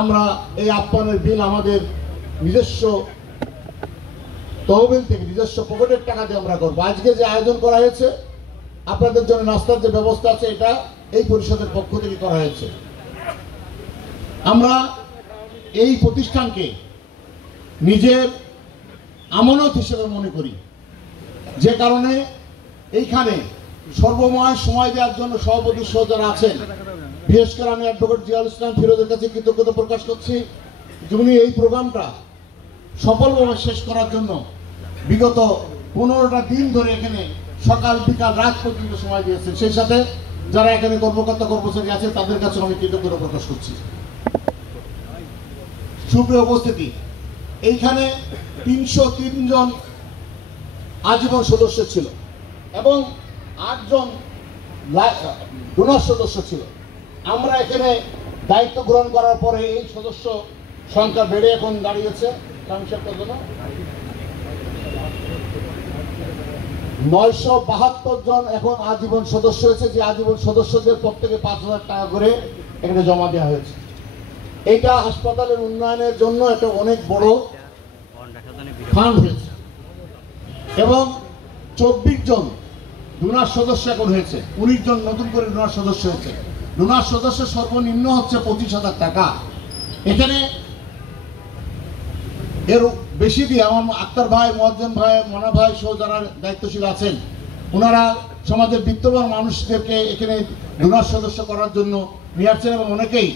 আমরা এই আপ্যায়নের বিল আমাদের নিজস্ব তহবিল থেকে নিজস্ব পকেটের টাকা দিয়ে আমরা করবো। আজকে যে আয়োজন করা হয়েছে আপনাদের জন্য নাস্তার যে ব্যবস্থা আছে এটা এই পরিষদের পক্ষ থেকে করা হয়েছে। আমরা এই প্রতিষ্ঠানকে নিজের আমানত হিসেবে মনে করি, যে কারণে এইখানে সর্বময় সময় দেওয়ার জন্য সভাপতি সহ যারা আছেন, বিশেষ করে আমি অ্যাডভোকেট জিয়াউল ইসলাম ফিরোজের কাছে কৃতজ্ঞতা প্রকাশ করছি, যিনি এই প্রোগ্রামটা সফলভাবে শেষ করার জন্য বিগত 15টা দিন ধরে এখানে সকাল বিকাল রাত পর্যন্ত সময় দিয়েছেন। সেই সাথে যারা এখানে কর্মকর্তা কর্মচারী আছে তাদের কাছে আমি কৃতজ্ঞতা প্রকাশ করছি। সুপ্রিয় উপস্থিতি, এইখানে 303 জন আজীবন সদস্য ছিল এবং 8 জন ডোনার সদস্য ছিল। আমরা এখানে দায়িত্ব গ্রহণ করার পরে এই সদস্য সংখ্যা বেড়ে এখন দাঁড়িয়েছে 972 জন এখন আজীবন সদস্য হয়েছে, যে আজীবন সদস্যদের প্রত্যেকে 5,000 টাকা করে এখানে জমা দেওয়া হয়েছে। এটা হাসপাতালের উন্নয়নের জন্য একটা অনেক বড় ফান্ড হয়েছে এবং 24 জন ডোনার সদস্য এখন হয়েছে, 19 জন নতুন করে ডোনার সদস্য হয়েছে। ডোনার সদস্য সর্বনিম্ন হচ্ছে 25,000 টাকা। এখানে এর বেশি দিয়ে আমার আক্তার ভাই, মোয়াজ্জেম ভাই, মনা ভাই সহ যারা দায়িত্বশীল আছেন, ওনারা সমাজের বিত্তবান মানুষদেরকে এখানে ডোনার সদস্য করার জন্য নিয়ে আসছেন এবং অনেকেই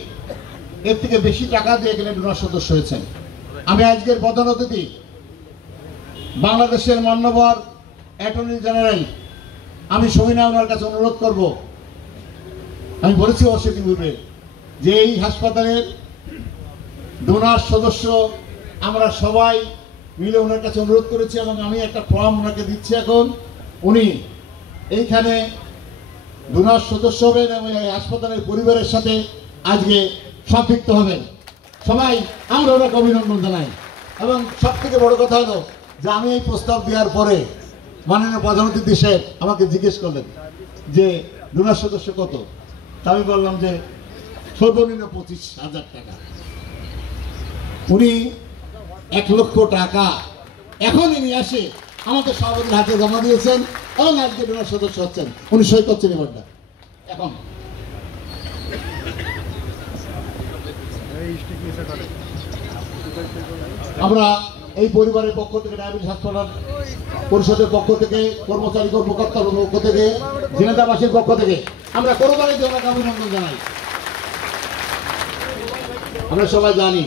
এর থেকে বেশি টাকা দিয়ে এখানে ডোনার সদস্য হয়েছেন। আমি আজকের প্রধান অতিথি বাংলাদেশের মাননীয় অ্যাটর্নি জেনারেল, আমি সবিনা ওনার কাছে অনুরোধ করব, আমি বলেছি অবশ্যই পূর্বে যে এই হাসপাতালের ডোনার সদস্য আমরা সবাই মিলে ওনার কাছে অনুরোধ করেছি এবং আমি একটা ফর্ম ওনাকে দিচ্ছি। এখন উনি এইখানে ডোনার সদস্য হবেন এবং এই হাসপাতালের পরিবারের সাথে আজকে সম্পৃক্ত হবেন। সবাই আমরা ওনাকে অভিনন্দন জানাই। এবং সব থেকে বড় কথা হলো যে আমি এই প্রস্তাব দেওয়ার পরে মাননীয় প্রধান অতিথি সাহেব আমাকে জিজ্ঞেস করলেন যে ডোনার সদস্য কত, তা আমি বললাম যে সর্বনিম্ন 25,000 টাকা। উনি 1 লক্ষ টাকা এখনই নিয়ে আসে আমাদের সভাপতির হাতে জমা দিয়েছেন এবং আজকে ডোনার সদস্য হচ্ছেন, উনি সই করছেন এবারটা। এখন আমরা এই পরিবারের পক্ষ থেকে, ডায়াবেটিস হাসপাতাল পরিষদের পক্ষ থেকে, কর্মচারী কর্মকর্তার পক্ষ থেকে, জেনেদাবাসীর পক্ষ থেকে আমরা কোরবানির জন্য অভিনন্দন জানাই। আমরা সবাই জানি